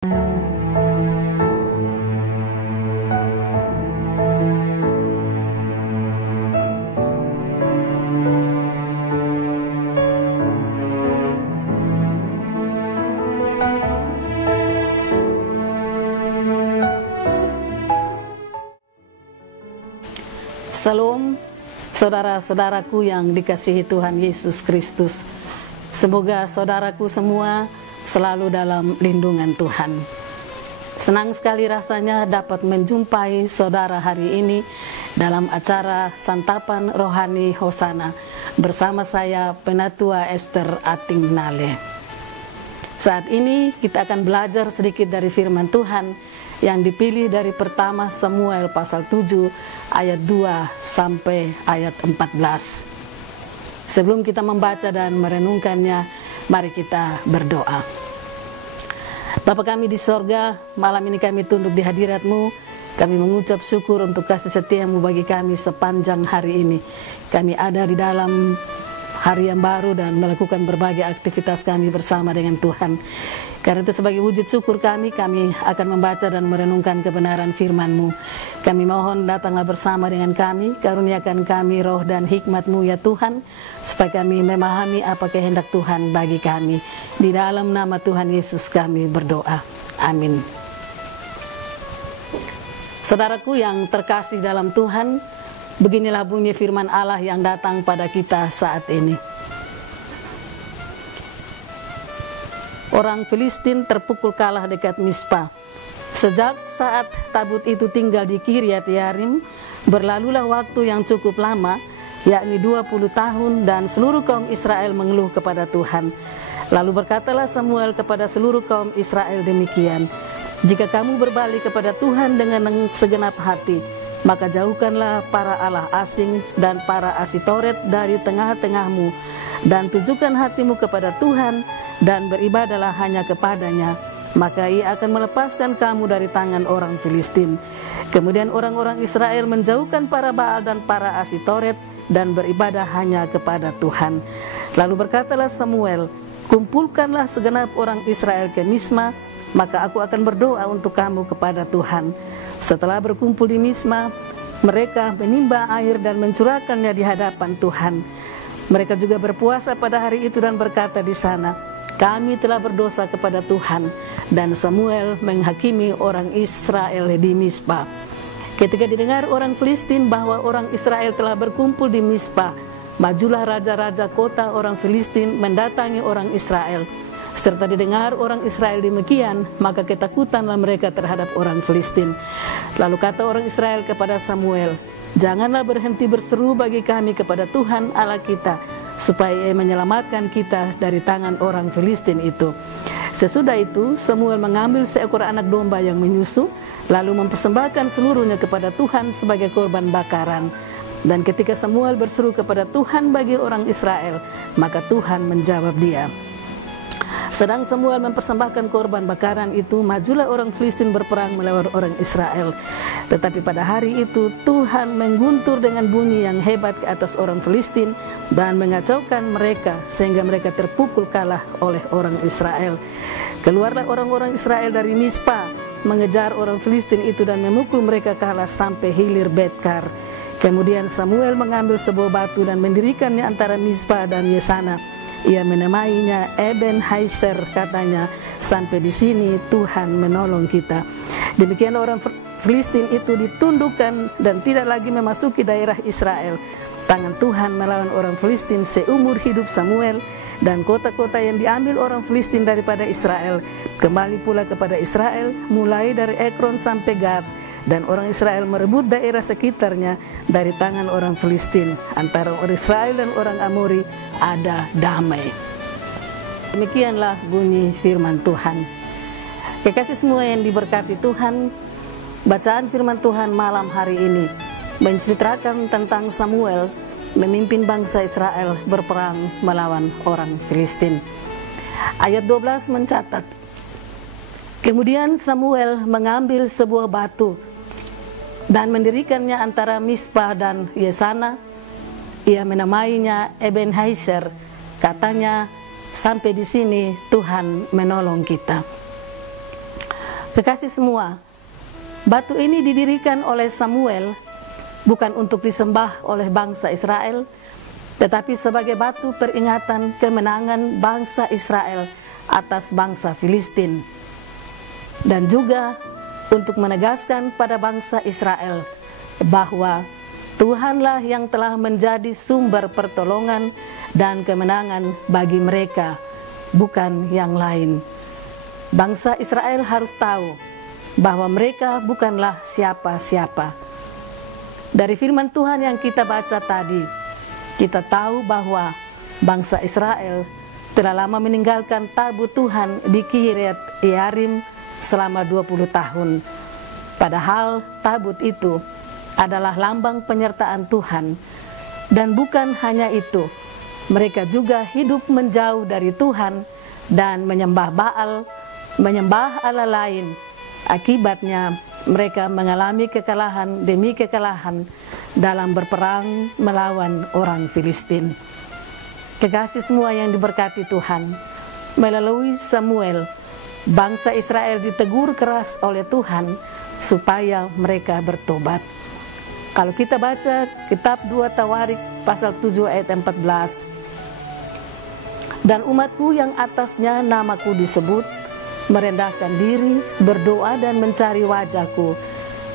Salam, saudara-saudaraku yang dikasihi Tuhan Yesus Kristus. Semoga saudaraku semua selalu dalam lindungan Tuhan. Senang sekali rasanya dapat menjumpai saudara hari ini dalam acara Santapan Rohani Hosana bersama saya Penatua Esther Ating Nale. Saat ini kita akan belajar sedikit dari firman Tuhan yang dipilih dari pertama Samuel pasal 7 ayat 2 sampai ayat 14. Sebelum kita membaca dan merenungkannya, mari kita berdoa. Bapa kami di sorga, malam ini kami tunduk di hadirat-Mu. Kami mengucap syukur untuk kasih setia-Mu bagi kami sepanjang hari ini. Kami ada di dalam hari yang baru dan melakukan berbagai aktivitas kami bersama dengan Tuhan. Karena itu sebagai wujud syukur kami akan membaca dan merenungkan kebenaran firman-Mu. Kami mohon datanglah bersama dengan kami, karuniakan kami roh dan hikmat-Mu ya Tuhan, supaya kami memahami apa kehendak Tuhan bagi kami. Di dalam nama Tuhan Yesus kami berdoa. Amin. Saudaraku yang terkasih dalam Tuhan, beginilah bunyi firman Allah yang datang pada kita saat ini. Orang Filistin terpukul kalah dekat Mispa. Sejak saat tabut itu tinggal di Kiryat Yarim, berlalulah waktu yang cukup lama, yakni 20 tahun, dan seluruh kaum Israel mengeluh kepada Tuhan. Lalu berkatalah Samuel kepada seluruh kaum Israel demikian, "Jika kamu berbalik kepada Tuhan dengan segenap hati, maka jauhkanlah para allah asing dan para asitoret dari tengah-tengahmu, dan tujukan hatimu kepada Tuhan, dan beribadalah hanya kepadanya, maka ia akan melepaskan kamu dari tangan orang Filistin." Kemudian orang-orang Israel menjauhkan para Baal dan para asitoret dan beribadah hanya kepada Tuhan. Lalu berkatalah Samuel, "Kumpulkanlah segenap orang Israel ke Misma, maka aku akan berdoa untuk kamu kepada Tuhan." Setelah berkumpul di Misma, mereka menimba air dan mencurahkannya di hadapan Tuhan. Mereka juga berpuasa pada hari itu dan berkata di sana, "Kami telah berdosa kepada Tuhan." Dan Samuel menghakimi orang Israel di Mispa. Ketika didengar orang Filistin bahwa orang Israel telah berkumpul di Mispa, majulah raja-raja kota orang Filistin mendatangi orang Israel. Serta didengar orang Israel demikian, maka ketakutanlah mereka terhadap orang Filistin. Lalu kata orang Israel kepada Samuel, "Janganlah berhenti berseru bagi kami kepada Tuhan Allah kita, supaya ia menyelamatkan kita dari tangan orang Filistin itu." Sesudah itu Samuel mengambil seekor anak domba yang menyusu, lalu mempersembahkan seluruhnya kepada Tuhan sebagai korban bakaran. Dan ketika Samuel berseru kepada Tuhan bagi orang Israel, maka Tuhan menjawab dia. Sedang Samuel mempersembahkan korban bakaran itu, majulah orang Filistin berperang melawan orang Israel. Tetapi pada hari itu Tuhan mengguntur dengan bunyi yang hebat ke atas orang Filistin dan mengacaukan mereka sehingga mereka terpukul kalah oleh orang Israel. Keluarlah orang-orang Israel dari Mispa mengejar orang Filistin itu dan memukul mereka kalah sampai hilir Betkar. Kemudian Samuel mengambil sebuah batu dan mendirikannya antara Mispa dan Yesana. Ia menamainya Eben Haiser, katanya, "Sampai di sini Tuhan menolong kita." Demikian orang Filistin itu ditundukkan dan tidak lagi memasuki daerah Israel. Tangan Tuhan melawan orang Filistin seumur hidup Samuel, dan kota-kota yang diambil orang Filistin daripada Israel kembali pula kepada Israel, mulai dari Ekron sampai Gad. Dan orang Israel merebut daerah sekitarnya dari tangan orang Filistin. Antara orang Israel dan orang Amori ada damai. Demikianlah bunyi firman Tuhan. Kekasih semua yang diberkati Tuhan, bacaan firman Tuhan malam hari ini menceritakan tentang Samuel memimpin bangsa Israel berperang melawan orang Filistin. Ayat 12 mencatat, "Kemudian Samuel mengambil sebuah batu dan mendirikannya antara Mispa dan Yesana. Ia menamainya Eben Haiser, katanya, sampai di sini Tuhan menolong kita." Kekasih semua, batu ini didirikan oleh Samuel bukan untuk disembah oleh bangsa Israel, tetapi sebagai batu peringatan kemenangan bangsa Israel atas bangsa Filistin, dan juga untuk menegaskan pada bangsa Israel bahwa Tuhanlah yang telah menjadi sumber pertolongan dan kemenangan bagi mereka, bukan yang lain. Bangsa Israel harus tahu bahwa mereka bukanlah siapa-siapa. Dari firman Tuhan yang kita baca tadi, kita tahu bahwa bangsa Israel telah lama meninggalkan tabut Tuhan di Kiryat Yearim selama 20 tahun. Padahal tabut itu adalah lambang penyertaan Tuhan. Dan bukan hanya itu, mereka juga hidup menjauh dari Tuhan dan menyembah Baal, menyembah Allah lain. Akibatnya mereka mengalami kekalahan demi kekalahan dalam berperang melawan orang Filistin. Kekasih semua yang diberkati Tuhan, melalui Samuel, bangsa Israel ditegur keras oleh Tuhan supaya mereka bertobat. Kalau kita baca kitab 2 Tawarik pasal 7 ayat 14, dan umatku yang atasnya namaku disebut, merendahkan diri, berdoa dan mencari wajahku,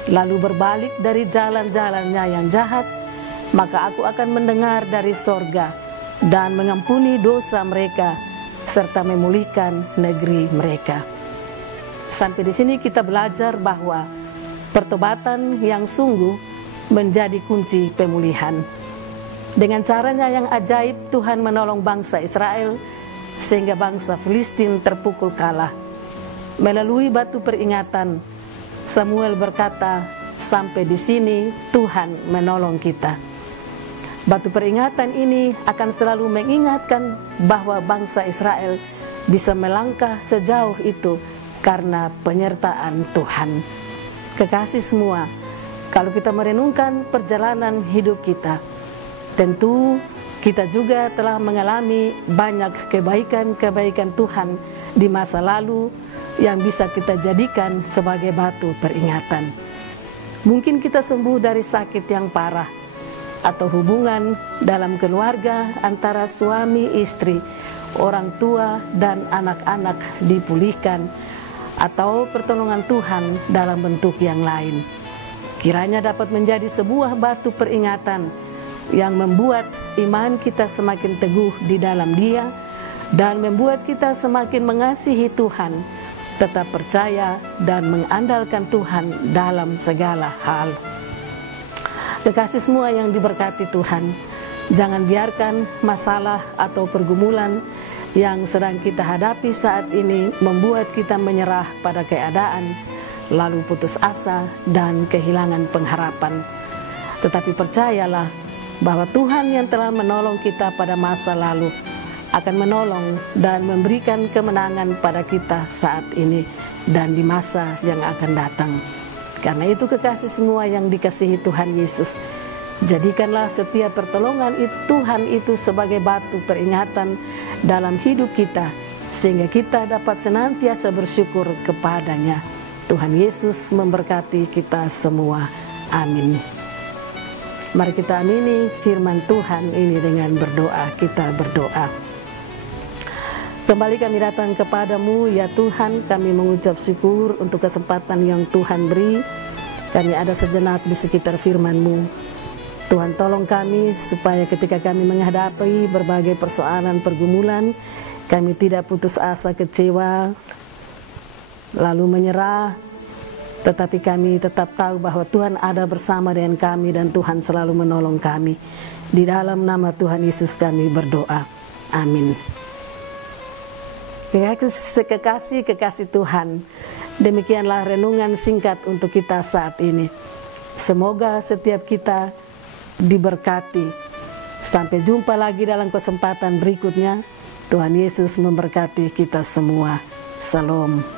lalu berbalik dari jalan-jalannya yang jahat, maka aku akan mendengar dari sorga dan mengampuni dosa mereka, serta memulihkan negeri mereka. Sampai di sini kita belajar bahwa pertobatan yang sungguh menjadi kunci pemulihan. Dengan caranya yang ajaib, Tuhan menolong bangsa Israel sehingga bangsa Filistin terpukul kalah. Melalui batu peringatan, Samuel berkata, sampai di sini Tuhan menolong kita. Batu peringatan ini akan selalu mengingatkan bahwa bangsa Israel bisa melangkah sejauh itu karena penyertaan Tuhan. Kekasih semua, kalau kita merenungkan perjalanan hidup kita, tentu kita juga telah mengalami banyak kebaikan-kebaikan Tuhan di masa lalu yang bisa kita jadikan sebagai batu peringatan. Mungkin kita sembuh dari sakit yang parah, atau hubungan dalam keluarga antara suami istri, orang tua dan anak-anak dipulihkan, atau pertolongan Tuhan dalam bentuk yang lain. Kiranya dapat menjadi sebuah batu peringatan yang membuat iman kita semakin teguh di dalam Dia dan membuat kita semakin mengasihi Tuhan, tetap percaya dan mengandalkan Tuhan dalam segala hal. Kekasih semua yang diberkati Tuhan, jangan biarkan masalah atau pergumulan yang sedang kita hadapi saat ini membuat kita menyerah pada keadaan, lalu putus asa dan kehilangan pengharapan. Tetapi percayalah bahwa Tuhan yang telah menolong kita pada masa lalu akan menolong dan memberikan kemenangan pada kita saat ini dan di masa yang akan datang. Karena itu kekasih semua yang dikasihi Tuhan Yesus, jadikanlah setiap pertolongan Tuhan itu sebagai batu peringatan dalam hidup kita, sehingga kita dapat senantiasa bersyukur kepadanya. Tuhan Yesus memberkati kita semua. Amin. Mari kita amini firman Tuhan ini dengan berdoa. Kita berdoa. Kembali kami datang kepadamu, ya Tuhan, kami mengucap syukur untuk kesempatan yang Tuhan beri. Kami ada sejenak di sekitar firman-Mu. Tuhan, tolong kami supaya ketika kami menghadapi berbagai persoalan pergumulan, kami tidak putus asa, kecewa, lalu menyerah, tetapi kami tetap tahu bahwa Tuhan ada bersama dengan kami dan Tuhan selalu menolong kami. Di dalam nama Tuhan Yesus kami berdoa. Amin. Kekasih Tuhan, demikianlah renungan singkat untuk kita saat ini. Semoga setiap kita diberkati. Sampai jumpa lagi dalam kesempatan berikutnya. Tuhan Yesus memberkati kita semua. Salam.